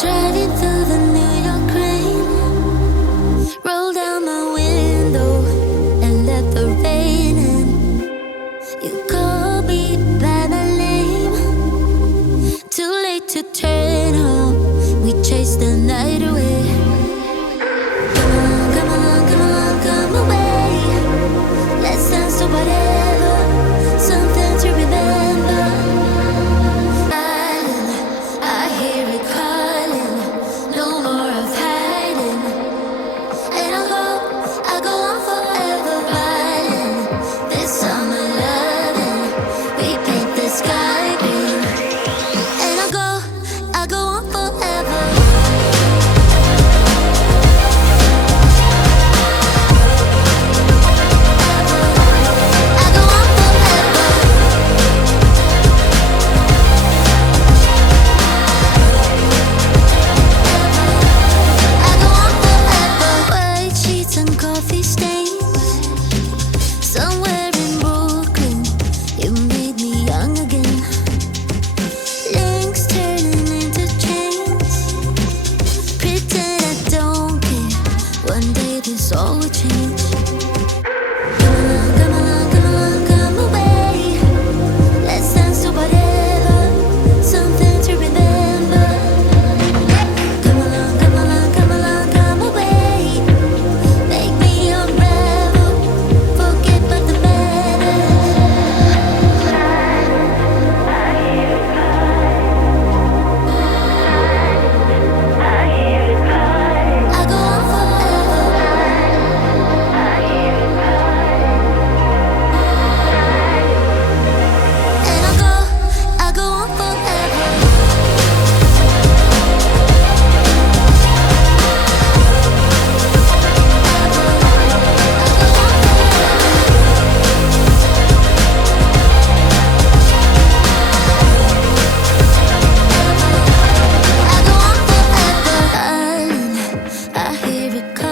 Driving through the New York rain, roll down my window and let the rain in. You call me by my name, too late to turn home. We chase the night away. Come along, come along, come along, come away. Let's dance to whatever, something to remember. I hear it calling, no more of hiding. And I go on forever riding this summer loving. We paint the sky green. And I go on forever. I go on forever. I go on forever. White sheets and coffee stains. Somewhere in Brooklyn, you made me young again. Links turning into chains. Pretend I don't care. One day this all will change. Come along, come along, come along, come away. Let's dance to whatever, something to remember. Come along, come along, come along, come away. Make me unravel, forget about the matter. I go on forever. And I go on forever. I go on forever. Darling, I hear it calling.